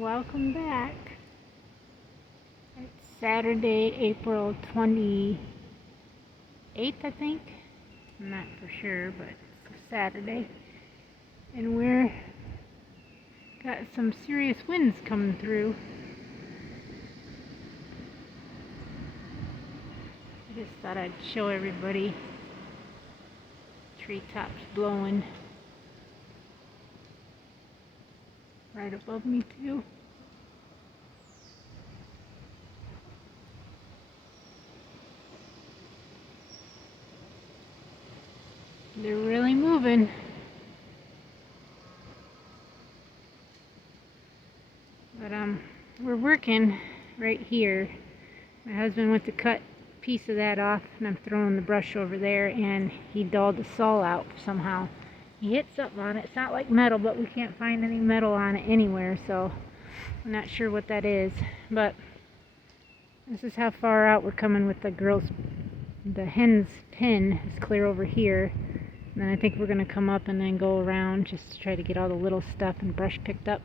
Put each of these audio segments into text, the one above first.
Welcome back. It's Saturday, April 28th, I think. I'm not for sure, but it's Saturday. And we're got some serious winds coming through. I just thought I'd show everybody treetops blowing right above me too. They're really moving. But we're working right here. My husband went to cut a piece of that off, and I'm throwing the brush over there, and he dulled the saw out somehow. He hit something on it. It's not like metal, but we can't find any metal on it anywhere, so I'm not sure what that is. But this is how far out we're coming with the hen's pen is clear over here. And then I think we're going to come up and then go around just to try to get all the little stuff and brush picked up.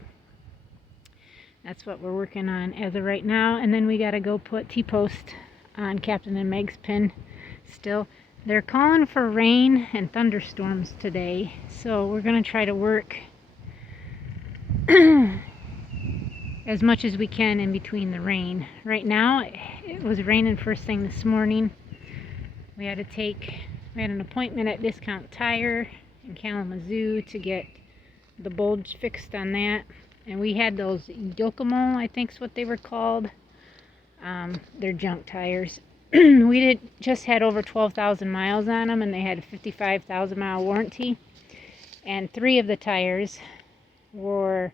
That's what we're working on as of right now. And then we got to go put T-post on Captain and Meg's pen still. They're calling for rain and thunderstorms today, so we're going to try to work as much as we can in between the rain. Right now, it was raining first thing this morning. We had an appointment at Discount Tire in Kalamazoo to get the bulge fixed on that. And we had those Yokomo, I think is what they were called. They're junk tires. We just had over 12,000 miles on them, and they had a 55,000 mile warranty. And 3 of the tires were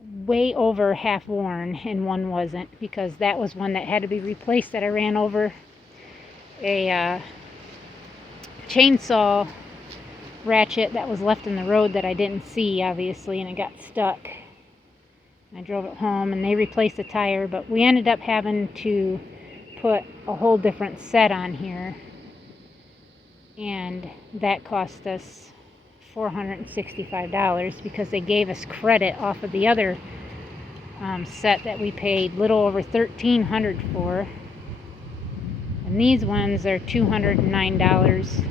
way over half worn, and 1 wasn't, because that was one that had to be replaced that I ran over a chainsaw ratchet that was left in the road that I didn't see, obviously, and it got stuck. I drove it home and they replaced the tire, but we ended up having to put a whole different set on here, and that cost us $465 because they gave us credit off of the other set that we paid little over $1,300 for. And these ones are $209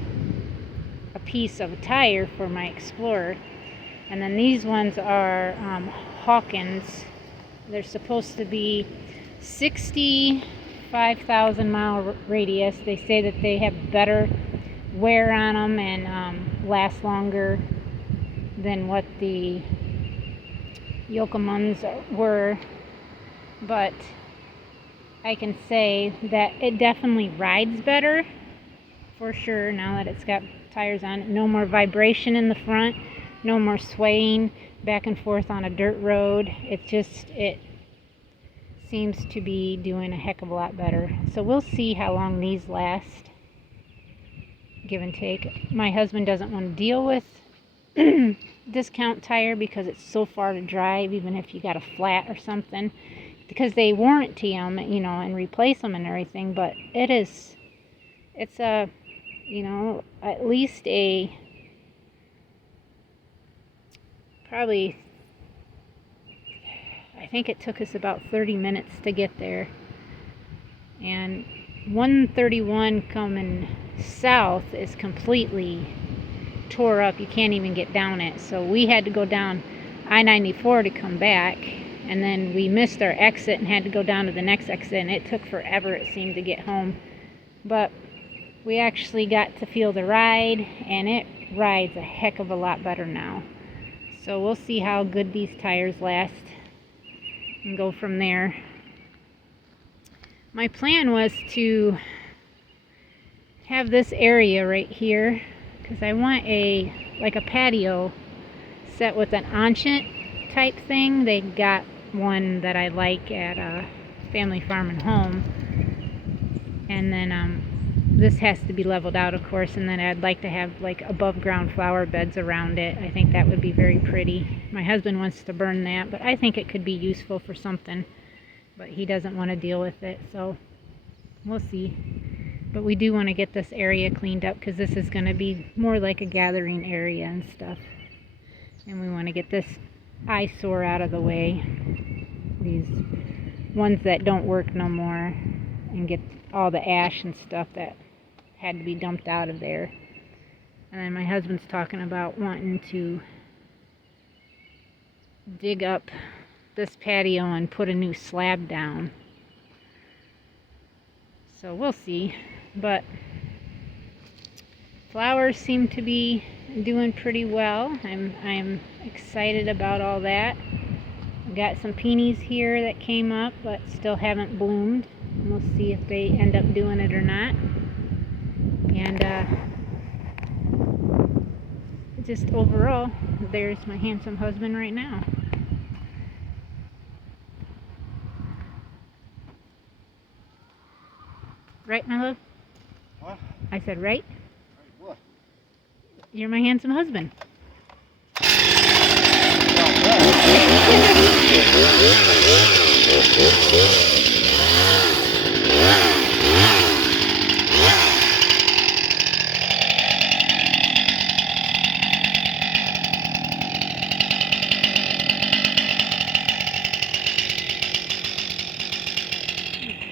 a piece of a tire for my Explorer. And then these ones are Hawkins. They're supposed to be 65,000 mile radius. They say that they have better wear on them and last longer than what the Yokomons were. But I can say that it definitely rides better, for sure, now that it's got tires on it. No more vibration in the front, no more swaying back and forth on a dirt road. It seems to be doing a heck of a lot better. So we'll see how long these last, give and take. My husband doesn't want to deal with Discount Tire because it's so far to drive, even if you got a flat or something, because they warranty them, and replace them and everything. But it's a, at least probably, I think it took us about 30 minutes to get there. And 131 coming south is completely tore up. You can't even get down it. So we had to go down I-94 to come back. And then we missed our exit and had to go down to the next exit. And it took forever, it seemed, to get home. But we actually got to feel the ride, and it rides a heck of a lot better now. So we'll see how good these tires last and go from there. My plan was to have this area right here, because I want a patio set with an ancient type thing. They got one that I like at Family Farm and Home. And then this has to be leveled out, of course, and then I'd like to have like above ground flower beds around it. I think that would be very pretty. My husband wants to burn that, but I think it could be useful for something, but he doesn't want to deal with it, so we'll see. But we do want to get this area cleaned up, because this is going to be more like a gathering area and stuff, and we want to get this eyesore out of the way. These ones that don't work no more, and get all the ash and stuff that had to be dumped out of there. And then my husband's talking about wanting to dig up this patio and put a new slab down. So we'll see. But flowers seem to be doing pretty well. I'm excited about all that. Got some peonies here that came up but still haven't bloomed. We'll see if they end up doing it or not. And just overall, there's my handsome husband right now. Right, my love? What? I said right? What? You're my handsome husband.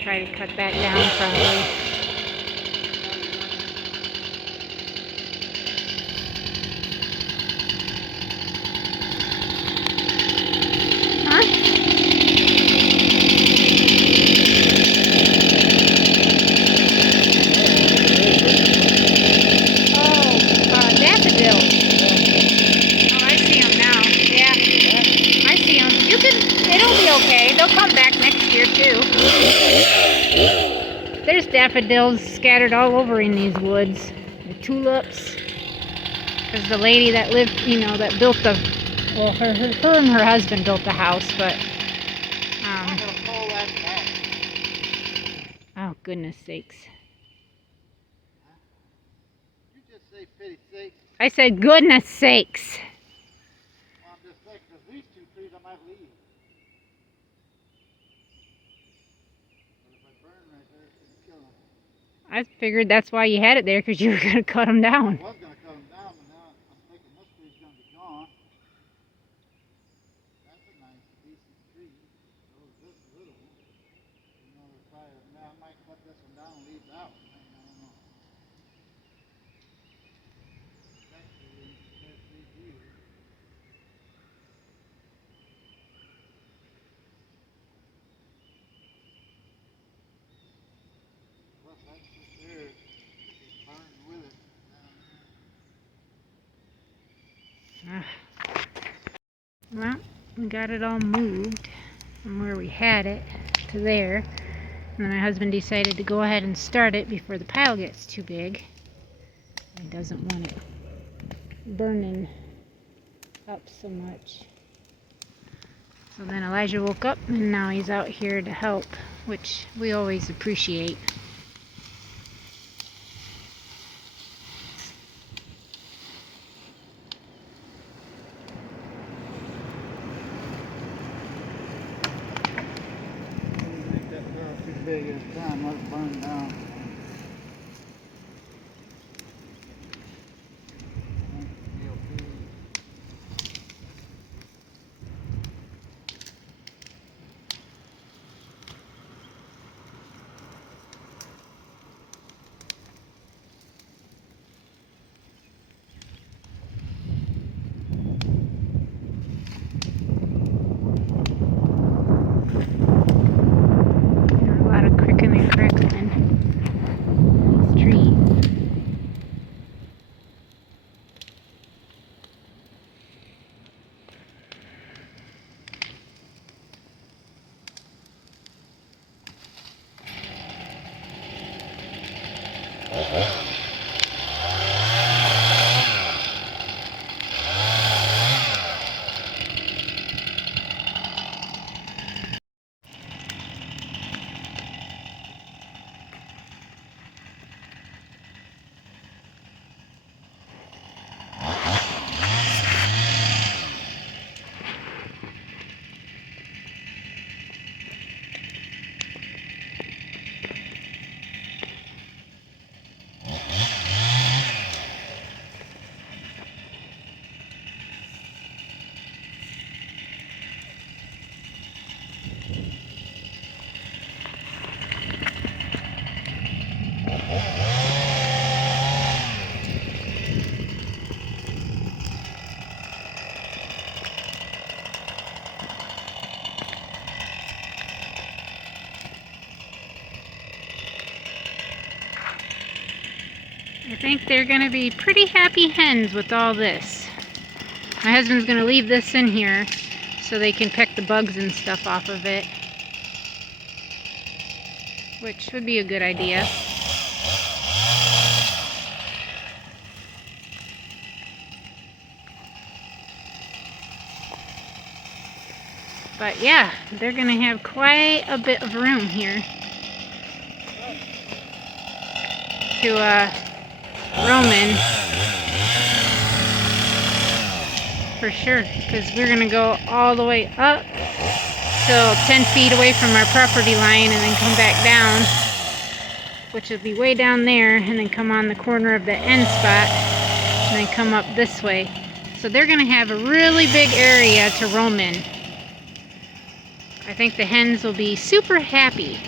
Try to cut that down probably. They'll come back next year too. There's daffodils scattered all over in these woods. The tulips. There's the lady that lived, that built the, well, her and her husband built the house, but, oh, goodness sakes. You just say pity sakes. I said goodness sakes. I'm just saying, because these two trees I might leave. But if I burn right there, it's going to kill them. I figured that's why you had it there, because you were going to cut them down. I was going to cut them down, but now I'm thinking this tree's going to be gone. That's a nice, decent tree. So is this little one. Now I might cut this one down and leave that one. I don't know. Well, that's just there. It's burned with it. Well, we got it all moved from where we had it to there. And then my husband decided to go ahead and start it before the pile gets too big. He doesn't want it burning up so much. So then Elijah woke up and now he's out here to help, which we always appreciate. Make that girl too big at a time, let it burn down. A lot of cricking and crackling. think they're going to be pretty happy hens with all this. My husband's going to leave this in here so they can peck the bugs and stuff off of it, which would be a good idea. But yeah, they're going to have quite a bit of room here to roam in, for sure, because we're going to go all the way up till 10 feet away from our property line and then come back down, which will be way down there, and then come on the corner of the end spot and then come up this way. So they're going to have a really big area to roam in. I think the hens will be super happy.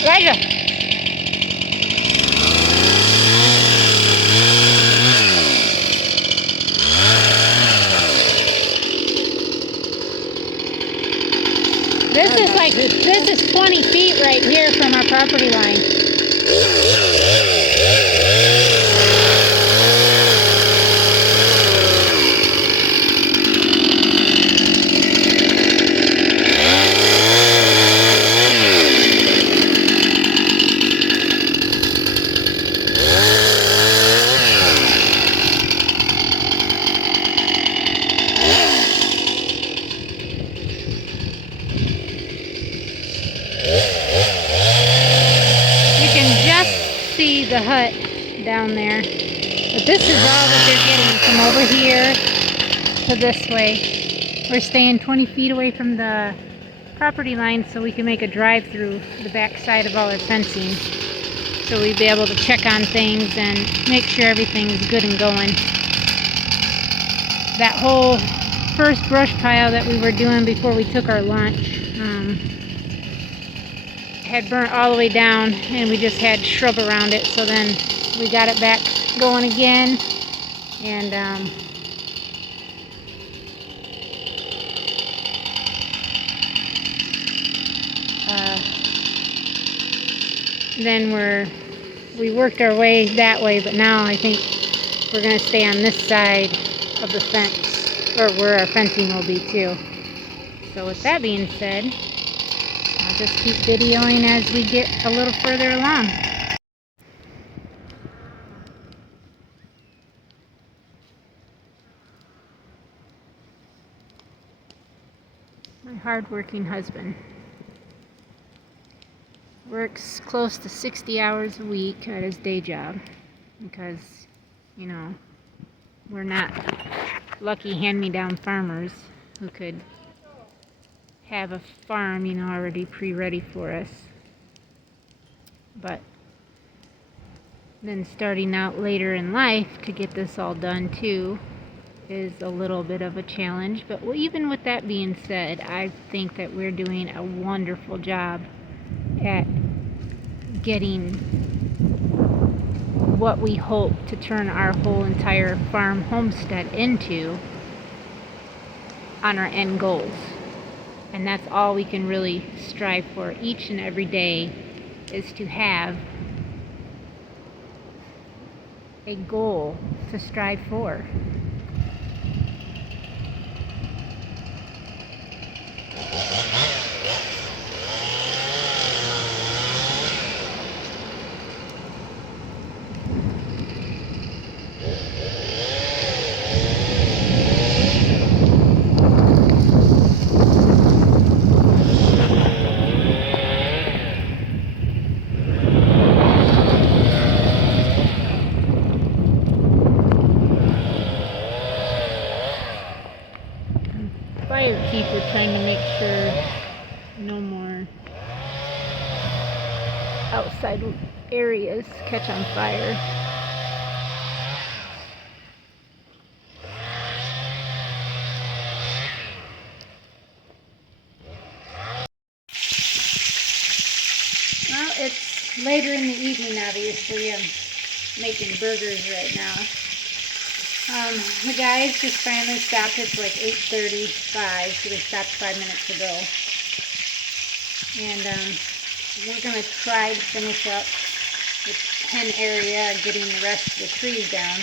Elijah! This is 20 feet right here from our property line. See the hut down there, but this is all that they're getting from over here to this way. We're staying 20 feet away from the property line so we can make a drive through the back side of all our fencing, so we'd be able to check on things and make sure everything's good and going. That whole first brush pile that we were doing before we took our lunch had burnt all the way down, and we just had shrub around it, so then we got it back going again, and then we worked our way that way, but now I think we're going to stay on this side of the fence, or where our fencing will be too. So with that being said, I'll just keep videoing as we get a little further along. My hard-working husband works close to 60 hours a week at his day job because, you know, we're not lucky hand-me-down farmers who could have a farm, you know, already pre-ready for us. But then starting out later in life to get this all done too is a little bit of a challenge. But even with that being said, I think that we're doing a wonderful job at getting what we hope to turn our whole entire farm homestead into on our end goals. And that's all we can really strive for each and every day, is to have a goal to strive for. Fire keeper trying to make sure no more outside areas catch on fire. later in the evening, obviously. I'm making burgers right now. The guys just finally stopped. It's like 8:35, so they stopped 5 minutes ago. And we're going to try to finish up the pen area, getting the rest of the trees down,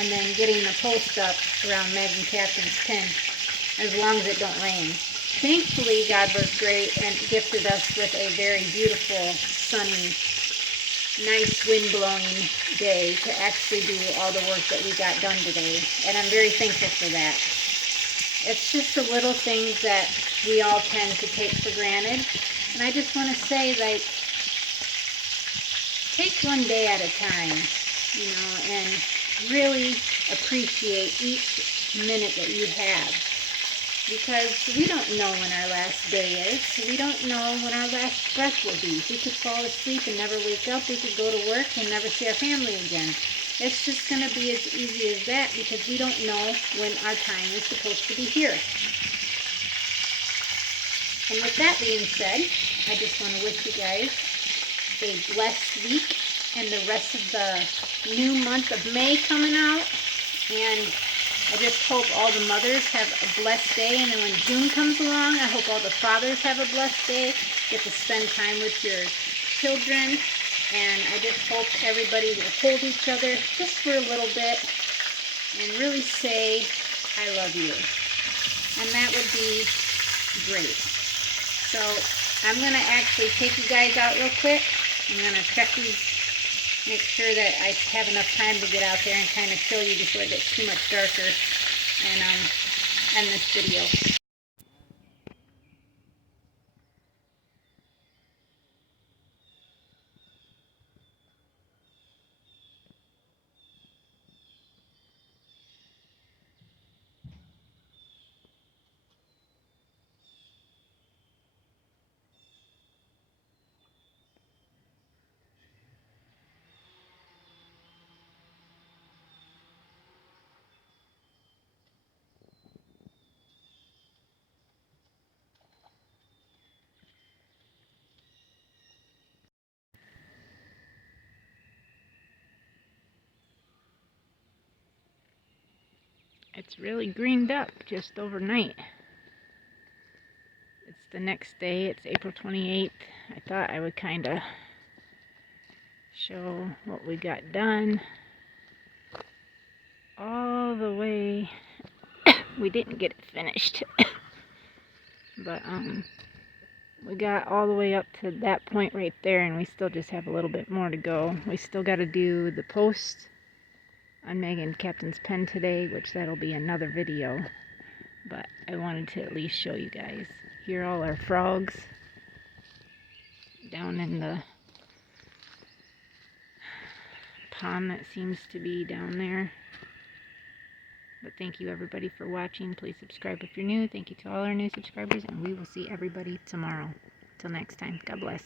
and then getting the post up around Meg and Captain's pen, as long as it don't rain. Thankfully, God was great and gifted us with a very beautiful, sunny, nice wind-blowing day to actually do all the work that we got done today. And I'm very thankful for that. It's just the little things that we all tend to take for granted. And I just want to say, like, take one day at a time, you know, and really appreciate each minute that you have. Because we don't know when our last day is. We don't know when our last breath will be. We could fall asleep and never wake up. We could go to work and never see our family again. It's just going to be as easy as that, because we don't know when our time is supposed to be here. And with that being said, I just want to wish you guys a blessed week and the rest of the new month of May coming out. And I just hope all the mothers have a blessed day. And then when June comes along, I hope all the fathers have a blessed day. Get to spend time with your children. And I just hope everybody will hold each other just for a little bit and really say, I love you. And that would be great. So I'm going to actually take you guys out real quick. I'm going to check these, make sure that I have enough time to get out there and kind of show you before it gets too much darker, and end this video. It's really greened up just overnight. It's the next day. It's April 28th. I thought I would kind of show what we got done all the way. We didn't get it finished, but we got all the way up to that point right there, and we still just have a little bit more to go. We still got to do the post on Meg and Captain's pen today, which that'll be another video, but I wanted to at least show you guys. Here are all our frogs down in the pond that seems to be down there. But thank you everybody for watching. Please subscribe if you're new. Thank you to all our new subscribers, and we will see everybody tomorrow. Till next time, God bless.